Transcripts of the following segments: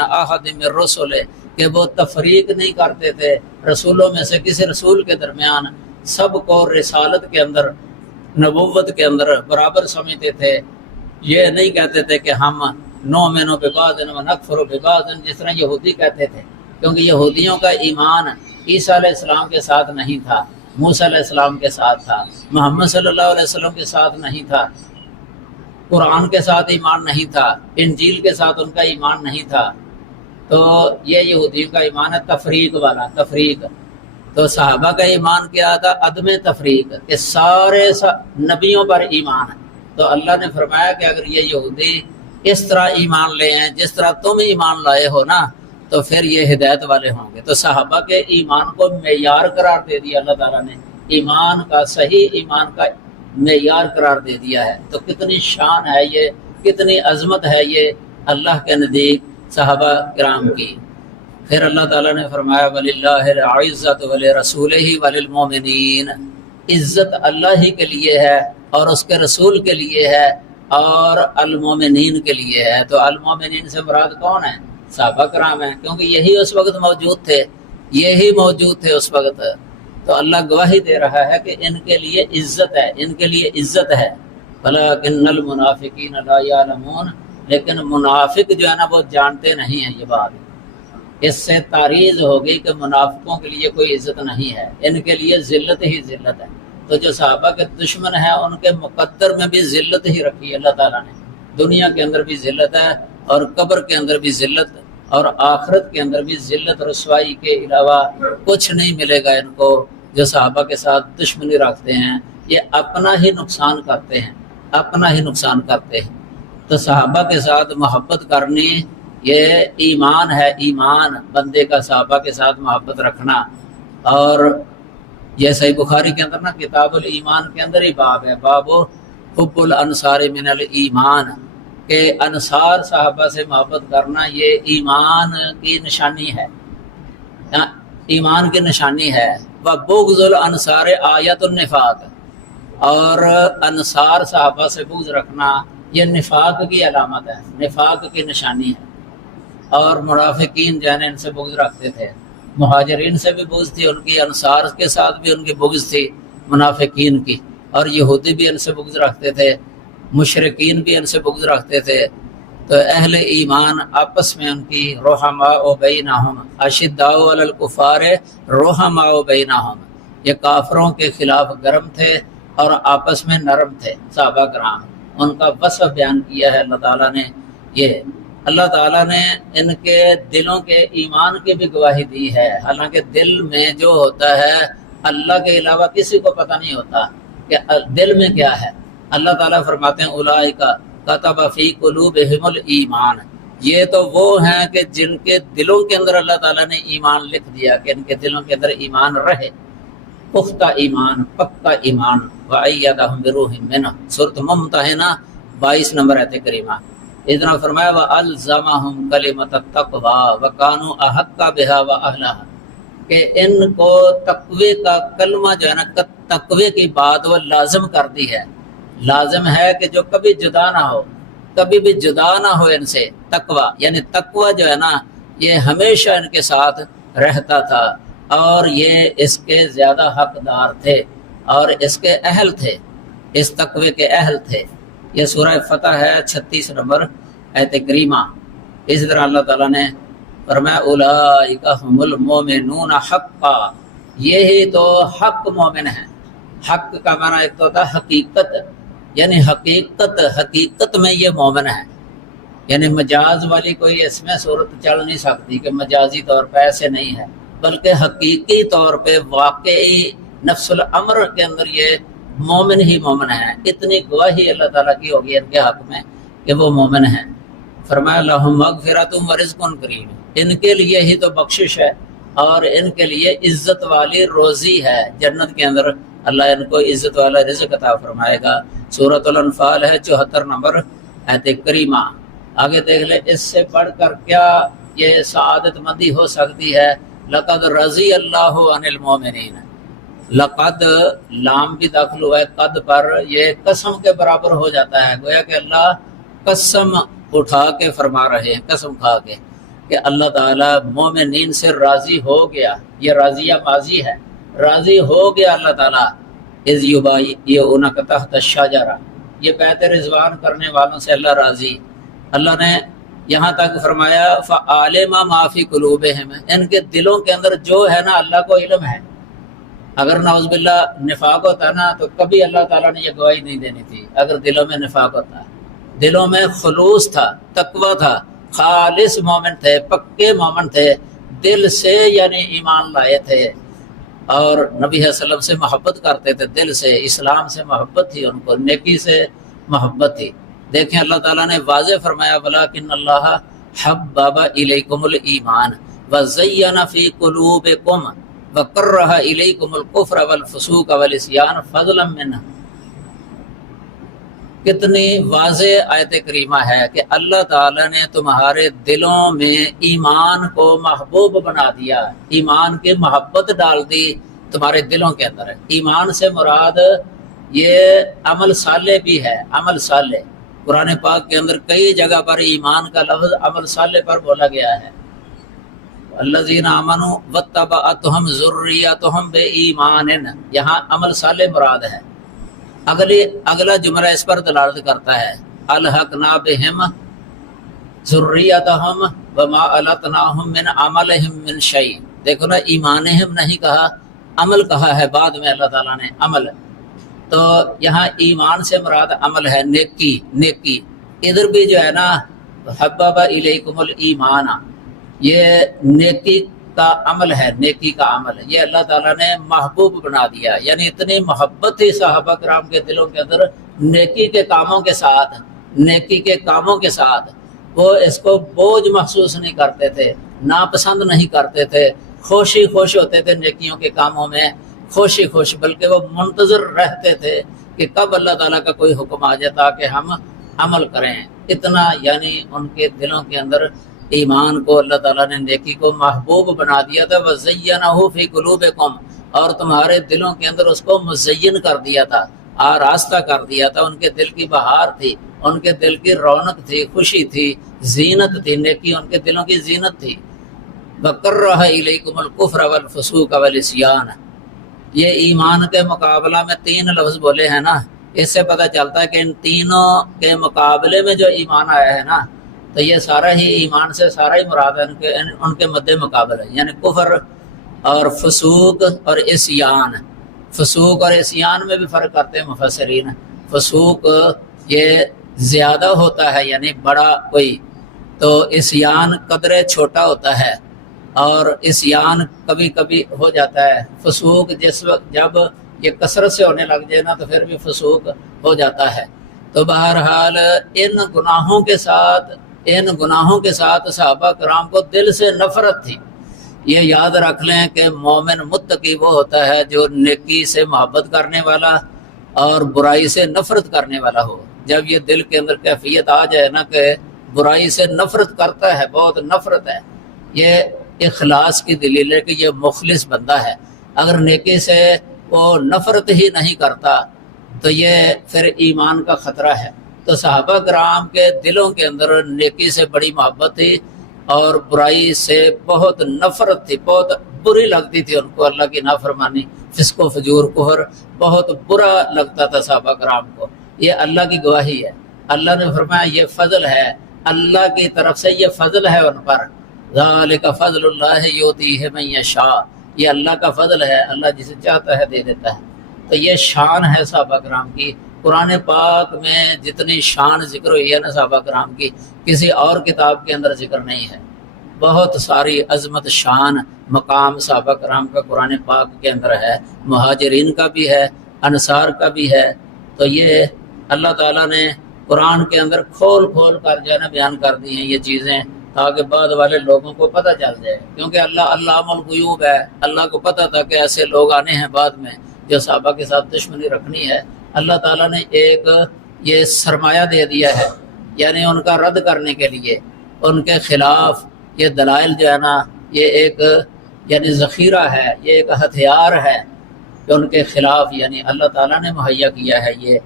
احد من الرسل کہ وہ تفریق نہیں کرتے تھے رسولوں میں سے کسی رسول کے درمیان، سب کو رسالت کے اندر نبوت کے اندر برابر سمجھتے تھے۔ یہ نہیں کہتے تھے کہ ہم نؤمن ببعض ونکفر ببعض جس طرح یہودی کہتے تھے، کیونکہ یہودیوں کا ایمان عیسیٰ علیہ السلام کے ساتھ نہیں تھا، موسیٰ علیہ السلام کے ساتھ تھا، محمد صلی اللہ علیہ وسلم کے ساتھ نہیں تھا، قرآن کے ساتھ ایمان نہیں تھا، انجیل کے ساتھ ان کا ایمان نہیں تھا۔ تو یہ یہودیوں کا ایمان ہے تفریق والا، تفریق۔ تو صحابہ کا ایمان کیا تھا؟ عدم تفریق، کہ سارے نبیوں پر ایمان ہے۔ تو اللہ نے فرمایا کہ اگر یہ یہودی اس طرح ایمان لے ہیں جس طرح تم ایمان لائے ہو نا، تو پھر یہ ہدایت والے ہوں گے۔ تو صحابہ کے ایمان کو معیار قرار دے دیا اللہ تعالیٰ نے، ایمان کا صحیح ایمان کا معیار قرار دے دیا ہے۔ تو کتنی شان ہے یہ، کتنی عظمت ہے یہ اللہ کے نزدیک صحابہ کرام کی۔ پھر اللہ تعالیٰ نے فرمایا وَلِلَّهِ الْعِزَّةُ وَلِرَسُولِهِ وَلِلْمُؤْمِنِينَ، عزت اللہ ہی کے لیے ہے اور اس کے رسول کے لیے ہے اور المومنین کے لیے ہے۔ تو المومنین سے مراد کون ہے؟ صحابہ کرام ہیں، کیونکہ یہی اس وقت موجود تھے، یہی موجود تھے اس وقت۔ تو اللہ گواہی دے رہا ہے کہ ان کے لیے عزت ہے، ان کے لیے عزت ہے۔ وَلَٰكِنَّ الْمُنَافِقِينَ لَا يَعْلَمُونَ، لیکن منافق جو ہے نا وہ جانتے نہیں ہیں یہ بات۔ اس سے تاریز ہوگی کہ منافقوں کے لیے کوئی عزت نہیں ہے، ان کے لیے ذلت ہی ذلت ہے۔ تو جو صحابہ کے دشمن ہیں ان کے مقدر میں بھی ذلت ہی رکھی اللہ تعالیٰ نے، دنیا کے اندر بھی ذلت ہے اور قبر کے اندر بھی ذلت اور آخرت کے اندر بھی ذلت، رسوائی کے علاوہ کچھ نہیں ملے گا ان کو۔ جو صحابہ کے ساتھ دشمنی رکھتے ہیں یہ اپنا ہی نقصان کرتے ہیں، اپنا ہی نقصان کرتے ہیں۔ تو صحابہ کے ساتھ محبت کرنی یہ ایمان ہے، ایمان بندے کا صحابہ کے ساتھ محبت رکھنا۔ اور یہ صحیح بخاری کے اندر نا کتاب الایمان کے اندر ہی باب ہے، باب حب الانصار من الایمان، کہ انصار صحابہ سے محبت کرنا یہ ایمان کی نشانی ہے، ایمان کی نشانی ہے۔ وَبُغْضُ الْأَنصَارِ آیَةُ النِّفَاقِ، اور انصار صحابہ سے بغض رکھنا یہ نفاق کی علامت ہے، نفاق کی نشانی ہے۔ اور منافقین جو ہے ان سے بغض رکھتے تھے، مہاجرین سے بھی بغض تھی ان کی، انصار کے ساتھ بھی ان کی بغض تھی منافقین کی، اور یہودی بھی ان سے بغض رکھتے تھے، مشرکین بھی ان سے بغض رکھتے تھے۔ تو اہل ایمان آپس میں ان کی رحماء بینہم اشداء علی الکفار رحماء بینہم، یہ کافروں کے خلاف گرم تھے اور آپس میں نرم تھے صحابہ کرام۔ ان کا وصف بیان کیا ہے اللہ تعالیٰ نے۔ یہ اللہ تعالیٰ نے ان کے دلوں کے ایمان کی بھی گواہی دی ہے، حالانکہ دل میں جو ہوتا ہے اللہ کے علاوہ کسی کو پتہ نہیں ہوتا کہ دل میں کیا ہے۔ اللہ تعالیٰ فرماتے ہیں اولئک کتب فی قلوبہم الایمان، یہ تو وہ ہیں کہ جن کے دلوں کے اندر اللہ تعالیٰ نے ایمان لکھ دیا، کہ ان کے دلوں کے اندر ایمان رہے، پختہ ایمان، پکا ایمان۔ وَأَيَّدَهُم بِرُوحٍ مِّنْهُ، سورۃ ممتحنہ 22 نمبر آیت کریمہ۔ ادھر فرمایا وَأَلْزَمَهُمْ كَلِمَةَ التَّقْوَىٰ وَكَانُوا أَحَقَّ بِهَا وَأَهْلَهَا، کہ ان کو تقوی کا کلمہ جو ہے نا، تقوی کی بات وہ لازم کر دی ہے، لازم ہے کہ جو کبھی جدا نہ ہو، کبھی بھی جدا نہ ہو ان سے۔ تقوی یعنی تقوی جو ہے نا یہ ہمیشہ ان کے ساتھ رہتا تھا، اور یہ اس کے زیادہ حقدار تھے اور اس کے اہل تھے، اس تقوی کے اہل تھے۔ یہ سورہ فتح ہے 36 نمبر آیت کریمہ۔ اس طرح اللہ تعالیٰ نے فرمایا اولئک هم المؤمنون حقا، یہی تو حق مومن ہیں۔ حق کا معنی ایک تو ہوتا ہے حقیقت، یعنی حقیقت میں یہ مومن ہے، یعنی مجاز والی کوئی اس میں صورت چل نہیں سکتی کہ مجازی طور پہ ایسے نہیں ہے، بلکہ حقیقی طور پہ واقعی نفس الامر کے اندر یہ مومن ہی مومن ہے۔ اتنی گواہی اللہ تعالیٰ کی ہوگی ان کے حق میں کہ وہ مومن ہیں۔ فرمایا لہم مغفرۃ ورزق کریم، ان کے لیے ہی تو بخشش ہے اور ان کے لیے عزت والی روزی ہے، جنت کے اندر اللہ ان کو عزت والا رزق عطا فرمائے گا۔ سورۃ الانفال ہے 74 نمبر آیت کریمہ۔ آگے دیکھ لیں اس سے بڑھ کر کیا یہ سعادت مندی ہو سکتی ہے۔ لقد رضی اللہ عن المؤمنین، لقد لام بھی داخل ہوا ہے قد پر، یہ قسم کے برابر ہو جاتا ہے، گویا کہ اللہ قسم اٹھا کے فرما رہے ہیں، قسم کھا کے۔ کہ اللہ تعالیٰ مومنین سے راضی ہو گیا، یہ راضیہ ماضی ہے، راضی ہو گیا اللہ تعالیٰ اذ یبایعونک تحت الشجرہ، یہ بیعت رضوان کرنے والوں سے اللہ راضی۔ اللہ نے یہاں تک فرمایا فعلم ما فی قلوبہم، ان کے دلوں کے اندر جو ہے نا اللہ کو علم ہے۔ اگر نعوذ باللہ نفاق ہوتا نا تو کبھی اللہ تعالیٰ نے یہ گواہی نہیں دینی تھی۔ اگر دلوں میں نفاق ہوتا، دلوں میں خلوص تھا، تقوی تھا، خالص مومن تھے، پکے مومن تھے، دل سے یعنی ایمان لائے تھے اور نبی صلی اللہ علیہ وسلم سے محبت کرتے تھے، دل سے اسلام سے محبت تھی، ان کو نیکی سے محبت تھی۔ دیکھیں اللہ تعالیٰ نے واضح فرمایا وَلَٰكِنَّ اللَّهَ حَبَّبَ إِلَيْكُمُ الْإِيمَانَ وَزَيَّنَ فِي قُلُوبِكُمْ وَكَرَّهَ إِلَيْكُمُ الْكُفْرَ وَالْفُسُوقَ وَالْعِصْيَانَ فَضْلًا مِّنْهُ۔ کتنی واضح آیت کریمہ ہے کہ اللہ تعالیٰ نے تمہارے دلوں میں ایمان کو محبوب بنا دیا، ایمان کی محبت ڈال دی تمہارے دلوں کے اندر۔ ایمان سے مراد یہ عمل صالح بھی ہے، عمل صالح۔ قرآن پاک کے اندر کئی جگہ پر ایمان کا لفظ عمل صالح پر بولا گیا ہے۔ الذین آمنوا واتبعتہم ذریتہم بایمان، یہاں عمل صالح مراد ہے۔ اگلا جملہ اس پر دلالت کرتا ہے الحقنا بہم ذریتہم وما التناہم من عملہم من شیء۔ دیکھو نا، ایمانہم نہیں کہا، عمل کہا ہے بعد میں اللہ تعالیٰ نے، عمل۔ تو یہاں ایمان سے مراد عمل ہے، نیکی، نیکی۔ ادھر بھی جو ہے نا حبب الیکم الایمان، یہ نیکی کا عمل ہے، نیکی کا عمل ہے، یہ اللہ تعالیٰ نے محبوب بنا دیا۔ یعنی اتنی محبت تھی صحابہ کرام کے دلوں کے اندر نیکی کے کاموں کے ساتھ، نیکی کے کاموں کے ساتھ وہ اس کو بوجھ محسوس نہیں کرتے تھے، ناپسند نہیں کرتے تھے، خوشی خوش ہوتے تھے نیکیوں کے کاموں میں، خوشی خوش، بلکہ وہ منتظر رہتے تھے کہ کب اللہ تعالیٰ کا کوئی حکم آ جائے تاکہ ہم عمل کریں۔ اتنا یعنی ان کے دلوں کے اندر ایمان کو اللہ تعالیٰ نے، نیکی کو محبوب بنا دیا تھا۔ وَزَيَّنَهُ فِي قُلُوبِكُمْ، اور تمہارے دلوں کے اندر اس کو مزین کر دیا تھا، آراستہ کر دیا تھا۔ ان کے دل کی بہار تھی، ان کے دل کی رونق تھی، خوشی تھی، زینت تھی، نیکی ان کے دلوں کی زینت تھی۔ وَكَرَّهَ إِلَيْكُمُ الْكُفْرَ وَالْفُسُوقَ وَالْعِصْيَانَ، یہ ایمان کے مقابلہ میں 3 لفظ بولے ہیں نا، اس سے پتہ چلتا ہے کہ ان تینوں کے مقابلے میں جو ایمان آیا ہے نا، تو یہ سارا ہی ایمان سے سارا ہی مراد ہے، ان کے مد مقابل ہے، یعنی کفر اور فسوق اور عصیان۔ فسوق اور عصیان میں بھی فرق کرتے ہیں مفسرین۔ فسوق یہ زیادہ ہوتا ہے، یعنی بڑا کوئی، تو عصیان قدرے چھوٹا ہوتا ہے، اور عصیان کبھی کبھی ہو جاتا ہے۔ فسوق جس وقت جب یہ کثرت سے ہونے لگ جائے نا تو پھر بھی فسوق ہو جاتا ہے۔ تو بہرحال ان گناہوں کے ساتھ صحابہ کرام کو دل سے نفرت تھی۔ یہ یاد رکھ لیں کہ مومن متقی وہ ہوتا ہے جو نیکی سے محبت کرنے والا اور برائی سے نفرت کرنے والا ہو۔ جب یہ دل کے اندر کیفیت آ جائے نا کہ برائی سے نفرت کرتا ہے، بہت نفرت ہے، یہ اخلاص کی دلیل ہے کہ یہ مخلص بندہ ہے۔ اگر نیکی سے وہ نفرت ہی نہیں کرتا تو یہ پھر ایمان کا خطرہ ہے۔ تو صحابہ کرام کے دلوں کے اندر نیکی سے بڑی محبت تھی اور برائی سے بہت نفرت تھی، بہت بری لگتی تھی ان کو، اللہ کی نافرمانی، فسق و فجور، کفر بہت برا لگتا تھا صحابہ کرام کو۔ یہ اللہ کی گواہی ہے، اللہ نے فرمایا یہ فضل ہے، اللہ کی طرف سے یہ فضل ہے ان پر۔ ذالک فضل اللہ یؤتیہ من یشاء، یہ اللہ کا فضل ہے، اللہ جسے چاہتا ہے دے دیتا ہے۔ تو یہ شان ہے صحابہ کرام کی۔ قرآن پاک میں جتنی شان ذکر ہوئی ہے نا صحابہ کرام کی، کسی اور کتاب کے اندر ذکر نہیں ہے۔ بہت ساری عظمت، شان، مقام صحابہ کرام کا قرآن پاک کے اندر ہے، مہاجرین کا بھی ہے، انصار کا بھی ہے۔ تو یہ اللہ تعالیٰ نے قرآن کے اندر کھول کھول کر جو ہے نا بیان کر دی ہیں یہ چیزیں، تاکہ بعد والے لوگوں کو پتہ چل جائے، کیونکہ اللہ علام الغیوب ہے۔ اللہ کو پتہ تھا کہ ایسے لوگ آنے ہیں بعد میں جو صحابہ کے ساتھ دشمنی رکھنی ہے۔ اللہ تعالیٰ نے ایک یہ سرمایہ دے دیا ہے، یعنی ان کا رد کرنے کے لیے، ان کے خلاف یہ دلائل جو ہے نا، یہ ایک یعنی ذخیرہ ہے، یہ ایک ہتھیار ہے کہ ان کے خلاف یعنی اللہ تعالیٰ نے مہیا کیا ہے۔ یہ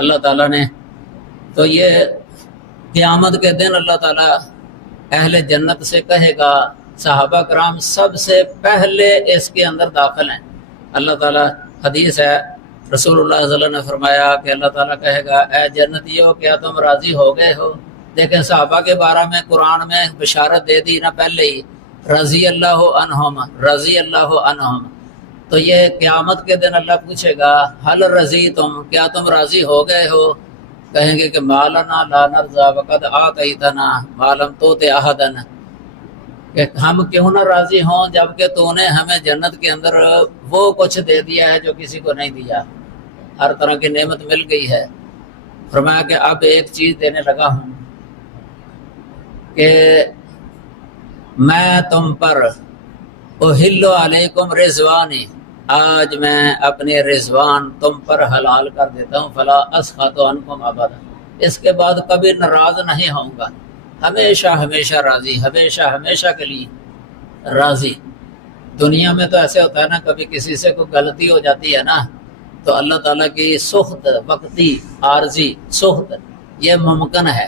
اللہ تعالیٰ نے، تو یہ قیامت کے دن اللہ تعالیٰ اہل جنت سے کہے گا صحابہ کرام سب سے پہلے اس کے اندر داخل ہیں. اللہ تعالیٰ حدیث ہے رسول اللہ صلی اللہ علیہ وسلم نے فرمایا کہ اللہ تعالیٰ کہے گا اے جنتیو کیا تم راضی ہو گئے ہو. دیکھیں صحابہ کے بارے میں قرآن میں بشارت دے دی نہ پہلے ہی رضی اللہ عنہم رضی اللہ عنہم. تو یہ قیامت کے دن اللہ پوچھے گا حل رضی تم کیا تم راضی ہو گئے ہو. کہیں گے کہ مالنا لا نرضا وقد آتیتنا ما لم تؤت احدا کہ ہم کیوں نہ راضی ہوں جبکہ تو نے ہمیں جنت کے اندر وہ کچھ دے دیا ہے جو کسی کو نہیں دیا. ہر طرح کی نعمت مل گئی ہے. فرمایا کہ اب ایک چیز دینے لگا ہوں کہ میں تم پر احل علیکم رضوانی آج میں اپنے رضوان تم پر حلال کر دیتا ہوں فلا اسخط عنکم ابدا. اس کے بعد کبھی ناراض نہیں ہوں گا. ہمیشہ ہمیشہ راضی ہمیشہ ہمیشہ کے لیے راضی. دنیا میں تو ایسے ہوتا ہے نا کبھی کسی سے کوئی غلطی ہو جاتی ہے نا تو اللہ تعالیٰ کی سخت وقتی عارضی سخت یہ ممکن ہے.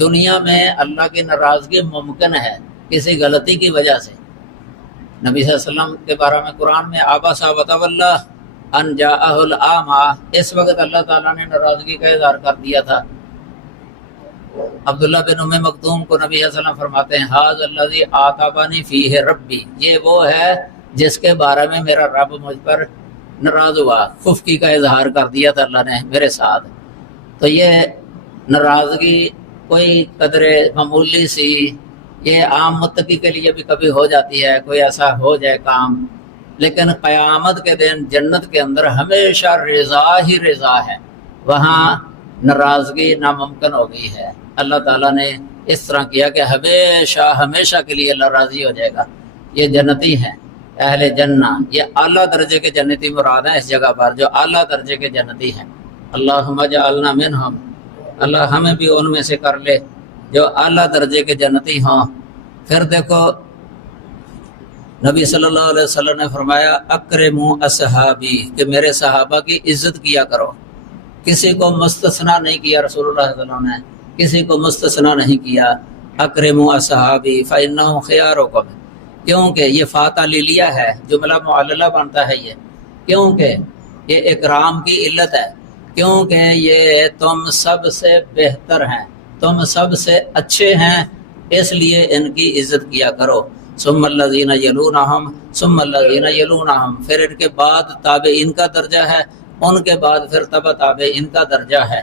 دنیا میں اللہ کی ناراضگی ممکن ہے کسی غلطی کی وجہ سے. نبی صلی اللہ علیہ وسلم کے بارے میں قرآن میں عبس وتولی ان جاءہ الاعمی اس وقت اللہ تعالیٰ نے ناراضگی کا اظہار کر دیا تھا. عبداللہ بن ام مکتوم کو نبی صلی اللہ علیہ وسلم فرماتے ہیں ھذا الذی عاتبنی فیہ ربی یہ وہ ہے جس کے بارے میں میرا رب مجھ پر ناراض ہوا. خفقی کا اظہار کر دیا تھا اللہ نے میرے ساتھ. تو یہ ناراضگی کوئی قدر معمولی سی یہ عام متقی کے لیے بھی کبھی ہو جاتی ہے کوئی ایسا ہو جائے کام. لیکن قیامت کے دن جنت کے اندر ہمیشہ رضا ہی رضا ہے. وہاں ناراضگی ناممکن ہو گئی ہے. اللہ تعالیٰ نے اس طرح کیا کہ ہمیشہ ہمیشہ کے لیے اللہ راضی ہو جائے گا. یہ جنتی ہیں اہل جنہ. یہ اعلیٰ درجے کے جنتی مراد ہیں اس جگہ پر جو اعلیٰ درجے کے جنتی ہیں. اللہم اجعلنا منہم اللہ ہمیں بھی ان میں سے کر لے جو اعلیٰ درجے کے جنتی ہوں. پھر دیکھو نبی صلی اللہ علیہ وسلم نے فرمایا اکرموا اصحابی کہ میرے صحابہ کی عزت کیا کرو. کسی کو مستثنا نہیں کیا رسول اللہ صلی اللہ علیہ وسلم نے کسی کو مستثنا نہیں کیا. اکرموا اصحابی فانہم خیارکم کیونکہ یہ فاتح لیلیہ ہے جملہ معللہ بنتا ہے یہ کیونکہ یہ اکرام کی علت ہے کیونکہ یہ تم سب سے بہتر ہیں تم سب سے اچھے ہیں اس لیے ان کی عزت کیا کرو. ثم الذین یلونہم ثم الذین یلونہم پھر ان کے بعد تابعین کا درجہ ہے ان کے بعد پھر تبع تابعین کا درجہ ہے.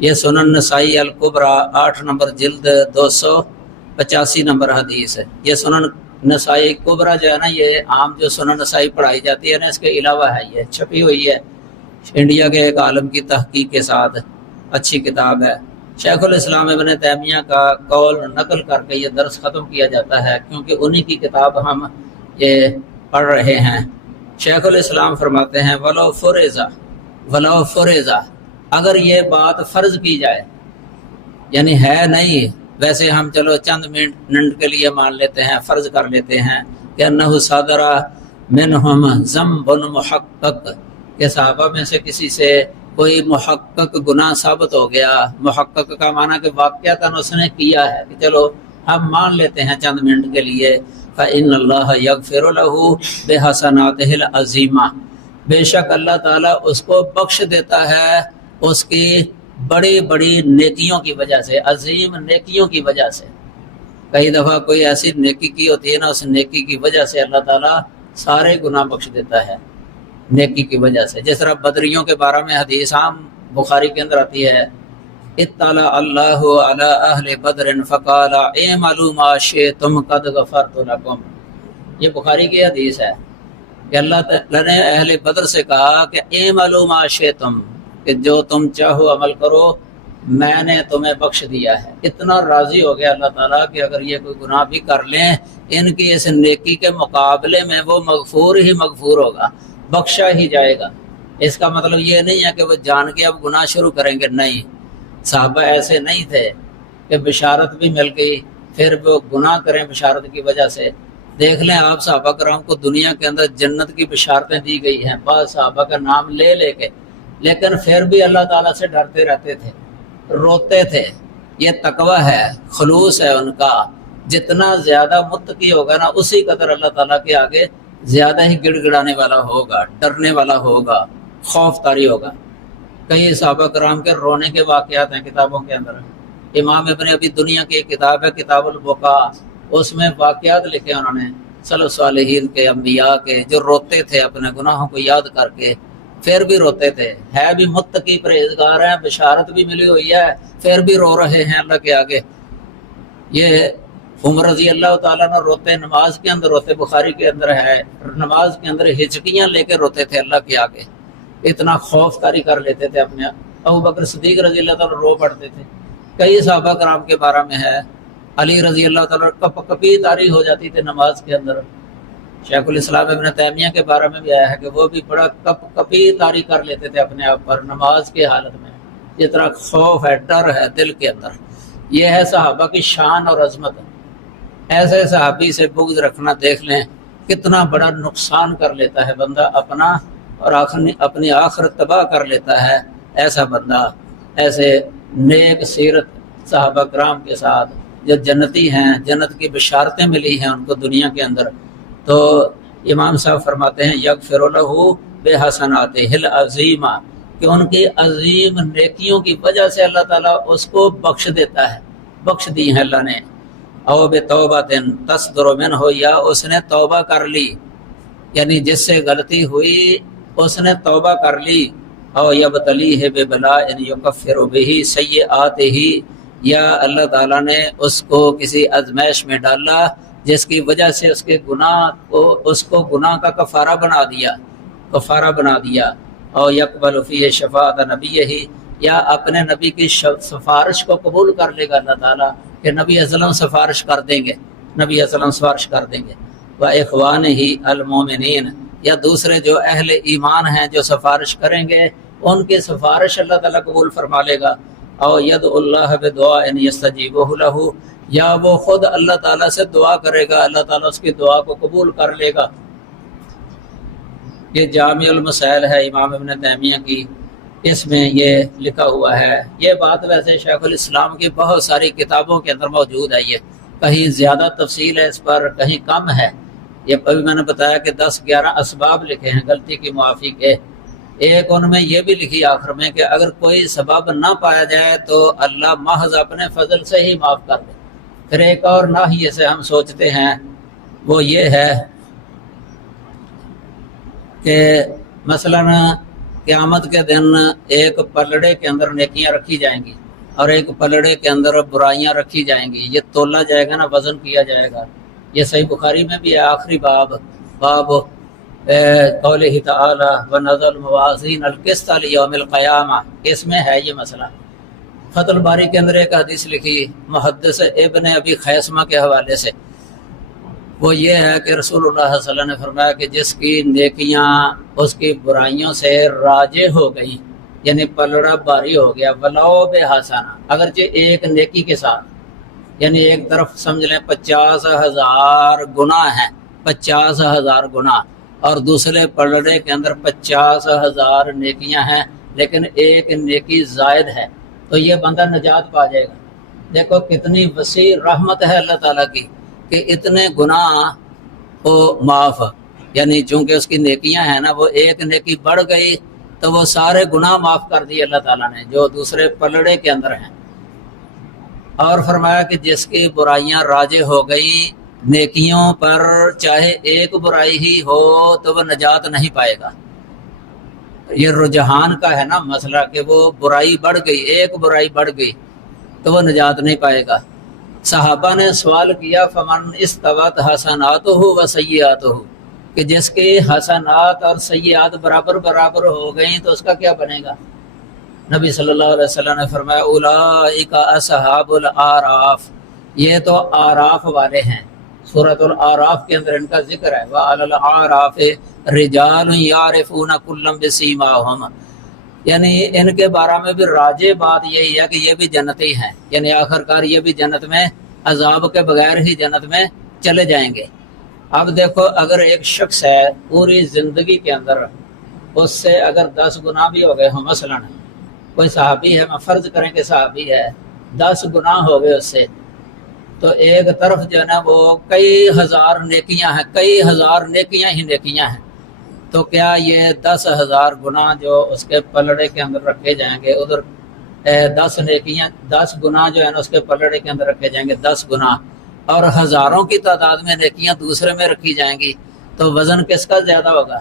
یہ سنن نسائی الکبریٰ 8 نمبر جلد 285 نمبر حدیث ہے. یہ سنن نسائی کبریٰ جو ہے نا یہ عام جو سنن نسائی پڑھائی جاتی ہے نا اس کے علاوہ ہے یہ چھپی ہوئی ہے انڈیا کے ایک عالم کی تحقیق کے ساتھ. اچھی کتاب ہے. شیخ الاسلام ابن تیمیہ کا قول نقل کر کے یہ درس ختم کیا جاتا ہے کیونکہ انہی کی کتاب ہم یہ پڑھ رہے ہیں. شیخ الاسلام فرماتے ہیں ولو فرضا اگر یہ بات فرض کی جائے یعنی ہے نہیں ویسے ہم چلو چند منٹ کے لیے مان لیتے ہیں فرض کر لیتے ہیں کہ انہ صادر منہم ذنب محقق کہ صحابہ میں سے کسی سے کوئی محقق گناہ ثابت ہو گیا. محقق کا معنی کہ واقعتاً اس نے کیا ہے کہ چلو ہم مان لیتے ہیں چند منٹ کے لیے. فإن اللہ یغفر لہ بحسناتہ العظیمہ بے شک اللہ تعالیٰ اس کو بخش دیتا ہے اس کی بڑی بڑی نیکیوں کی وجہ سے عظیم نیکیوں کی وجہ سے. کئی دفعہ کوئی ایسی نیکی کی ہوتی ہے نا اس نیکی کی وجہ سے اللہ تعالیٰ سارے گناہ بخش دیتا ہے نیکی کی وجہ سے. جس طرح بدریوں کے بارے میں حدیث عام بخاری کے اندر آتی ہے اطلع اللہ علی اہل بدر فقال اعملوا ما شئتم قد غفرت لکم. یہ بخاری کی حدیث ہے کہ اللہ تعالیٰ نے اہل بدر سے کہا کہ اعملوا ما شئتم کہ جو تم چاہو عمل کرو میں نے تمہیں بخش دیا ہے. اتنا راضی ہو گیا اللہ تعالیٰ کہ اگر یہ کوئی گناہ بھی کر لیں ان کی اس نیکی کے مقابلے میں وہ مغفور ہی مغفور ہوگا بخشا ہی جائے گا. اس کا مطلب یہ نہیں ہے کہ وہ جان کے اب گناہ شروع کریں گے. نہیں صحابہ ایسے نہیں تھے کہ بشارت بھی مل گئی پھر وہ گناہ کریں بشارت کی وجہ سے. دیکھ لیں آپ صحابہ کرام کو دنیا کے اندر جنت کی بشارتیں دی گئی ہیں بعض صحابہ کا نام لے لے کے لیکن پھر بھی اللہ تعالیٰ سے ڈرتے رہتے تھے روتے تھے. یہ تقوی ہے خلوص ہے ان کا جتنا زیادہ متقی ہوگا نا اسی قدر اللہ تعالیٰ کے آگے زیادہ ہی گڑ گڑانے والا ہوگا، ڈرنے والا ہوگا، خوف طاری ہوگا۔ کئی صحابہ کرام کے رونے کے واقعات ہیں کتابوں کے اندر۔ امام ابن ابی دنیا کی ایک کتاب ہے کتاب البقاء، اس میں واقعات لکھے انہوں نے سلف صالحین کے، انبیاء کے، جو روتے تھے اپنے گناہوں کو یاد کر کے، پھر بھی روتے تھے، ہے بھی متقی پرہیزگار ہیں، بشارت بھی ملی ہوئی ہے، پھر بھی رو رہے ہیں اللہ کے آگے۔ یہ عمر رضی اللہ تعالیٰ نے روتے، نماز کے اندر روتے، بخاری کے اندر ہے، نماز کے اندر ہچکیاں لے کے روتے تھے اللہ کے آگے، اتنا خوف طاری کر لیتے تھے اپنے۔ ابو بکر صدیق رضی اللہ تعالیٰ رو پڑتے تھے۔ کئی صحابہ کرام کے بارے میں ہے، علی رضی اللہ تعالیٰ کپ کپی طاری ہو جاتی تھی نماز کے اندر۔ شیخ الاسلام ابن تیمیہ کے بارے میں بھی آیا ہے کہ وہ بھی بڑا کپ کپی طاری کر لیتے تھے اپنے آپ پر نماز کی حالت میں، جتنا خوف ہے، ڈر ہے دل کے اندر۔ یہ ہے صحابہ کی شان اور عظمت۔ ایسے صحابی سے بغض رکھنا دیکھ لیں کتنا بڑا نقصان کر لیتا ہے بندہ اپنا، اور اپنی آخرت تباہ کر لیتا ہے ایسا بندہ۔ ایسے نیک سیرت صحابہ کرام کے ساتھ جو جنتی ہیں، جنت کی بشارتیں ملی ہیں ان کو دنیا کے اندر، تو امام صاحب فرماتے ہیں یغفر لہ بحسناتہ العظیمہ، کہ ان کی عظیم نیکیوں کی وجہ سے اللہ تعالیٰ اس کو بخش دیتا ہے، بخش دی ہیں اللہ نے۔ او بتوبۃ تصدر منہ، یا اس نے توبہ کر لی، یعنی جس سے غلطی ہوئی اس نے توبہ کر لی۔ او یبتلیہ ببلاء یکفر بہ سیئاتہ، یا اللہ تعالیٰ نے اس کو کسی آزمائش میں ڈالا جس کی وجہ سے اس کے گناہ کو، اس کو گناہ کا کفارہ بنا دیا، کفارہ بنا دیا۔ او یقبل فیہ شفاعت نبیہ، یا اپنے نبی کی سفارش کو قبول کر لے گا اللہ تعالیٰ کہ نبی اسلم سفارش کر دیں گے، نبی اسلم سفارش کر دیں گے۔ وَإِخْوَانِهِ الْمُؤْمِنِينَ، یا دوسرے جو اہل ایمان ہیں جو سفارش کریں گے ان کی سفارش اللہ تعالیٰ قبول فرما لے گا۔ او یدعو اللہ بدعاء یستجیبہ لہ، یا وہ خود اللہ تعالیٰ سے دعا کرے گا، اللہ تعالیٰ اس کی دعا کو قبول کر لے گا۔ یہ جامع المسائل ہے امام ابن تیمیہ کی، اس میں یہ لکھا ہوا ہے۔ یہ بات ویسے شیخ الاسلام کی بہت ساری کتابوں کے اندر موجود ہے، یہ کہیں زیادہ تفصیل ہے اس پر، کہیں کم ہے۔ یہ ابھی میں نے بتایا کہ 10-11 اسباب لکھے ہیں غلطی کی معافی کے۔ ایک ان میں یہ بھی لکھی آخر میں کہ اگر کوئی سبب نہ پایا جائے تو اللہ محض اپنے فضل سے ہی معاف کر دے۔ پھر ایک اور ناحیے سے ہم سوچتے ہیں، وہ یہ ہے کہ مثلاً قیامت کے دن ایک پلڑے کے اندر نیکیاں رکھی جائیں گی اور ایک پلڑے کے اندر برائیاں رکھی جائیں گی، یہ تولا جائے گا نا، وزن کیا جائے گا۔ یہ صحیح بخاری میں بھی ہے، آخری باب قولہ تعالی ونضع الموازین القسط لیوم القیامہ، اس میں ہے یہ مسئلہ۔ فتح الباری کے اندر ایک حدیث لکھی محدث ابن ابی خیثمہ کے حوالے سے، وہ یہ ہے کہ رسول اللہ صلی اللہ علیہ وسلم نے فرمایا کہ جس کی نیکیاں اس کی برائیوں سے راجع ہو گئی، یعنی پلڑا بھاری ہو گیا، ولو بحسنہ، اگرچہ ایک نیکی کے ساتھ، یعنی ایک طرف سمجھ لیں 50,000 گناہ ہیں، 50,000 گناہ، اور دوسرے پلڑے کے اندر 50,000 نیکیاں ہیں، لیکن ایک نیکی زائد ہے، تو یہ بندہ نجات پا جائے گا۔ دیکھو کتنی وسیع رحمت ہے اللہ تعالیٰ کی کہ اتنے گناہ کو معاف، یعنی چونکہ اس کی نیکیاں ہیں نا، وہ ایک نیکی بڑھ گئی تو وہ سارے گناہ معاف کر دیے اللہ تعالیٰ نے جو دوسرے پلڑے کے اندر ہیں۔ اور فرمایا کہ جس کی برائیاں راجع ہو گئیں نیکیوں پر، چاہے ایک برائی ہی ہو تو وہ نجات نہیں پائے گا۔ یہ رجحان کا ہے نا مسئلہ کہ وہ برائی بڑھ گئی، ایک برائی بڑھ گئی تو وہ نجات نہیں پائے گا۔ صحابہ نے سوال کیا فمن استوت حسناتہ و سیئاتہ، کہ جس کے حسنات اور سیئات برابر برابر ہو گئیں تو اس کا کیا بنے گا؟ نبی صلی اللہ علیہ وسلم نے فرمایا اولئک اصحاب الاعراف، یہ تو اعراف والے ہیں، سورۃ الاعراف کے اندر ان کا ذکر ہے، وعلی الاعراف رجال یعرفون کلا بسیماہم، یعنی ان کے بارے میں بھی راجع بات یہی ہے کہ یہ بھی جنتی ہیں، یعنی آخر کار یہ بھی جنت میں عذاب کے بغیر ہی جنت میں چلے جائیں گے۔ اب دیکھو اگر ایک شخص ہے پوری زندگی کے اندر اس سے اگر 10 گناہ بھی ہو گئے ہوں، مثلاً کوئی صحابی ہے، میں فرض کریں کہ صحابی ہے، 10 گناہ ہو گئے اس سے، تو ایک طرف جو ہے نا وہ کئی ہزار نیکیاں ہیں، کئی ہزار نیکیاں ہی نیکیاں ہیں، تو کیا یہ 10,000 گناہ جو اس کے پلڑے کے اندر رکھے جائیں گے، ادھر 10 نیکیاں، 10 گناہ جو ہے نا اس کے پلڑے کے اندر رکھے جائیں گے، 10 گناہ، اور ہزاروں کی تعداد میں نیکیاں دوسرے میں رکھی جائیں گی، تو وزن کس کا زیادہ ہوگا؟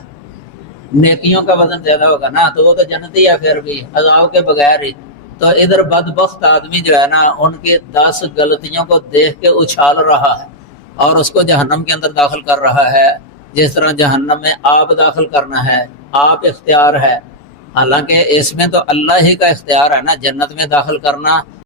نیکیوں کا وزن زیادہ ہوگا نا، تو وہ تو جنتی ہے پھر بھی عذاب کے بغیر ہی۔ تو ادھر بدبخت آدمی جو ہے نا ان کی 10 غلطیوں کو دیکھ کے اچھال رہا ہے اور اس کو جہنم کے اندر داخل کر رہا ہے، جس طرح جہنم میں آپ داخل کرنا ہے، آپ اختیار ہے، حالانکہ اس میں تو اللہ ہی کا اختیار ہے نا، جنت میں داخل کرنا